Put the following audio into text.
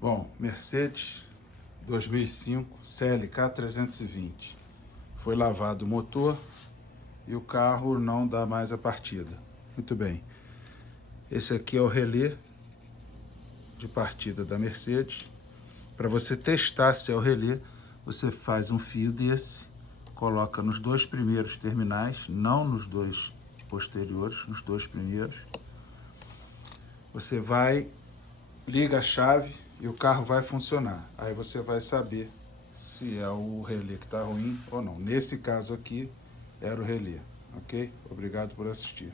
Bom, Mercedes 2005 CLK 320. Foi lavado o motor e o carro não dá mais a partida. Muito bem. Esse aqui é o relé de partida da Mercedes. Para você testar se é o relé, você faz um fio desse, coloca nos dois primeiros terminais, não nos dois posteriores, nos dois primeiros. Você vai, liga a chave e o carro vai funcionar. Aí você vai saber se é o relé que está ruim ou não. Nesse caso aqui, era o relé, ok? Obrigado por assistir.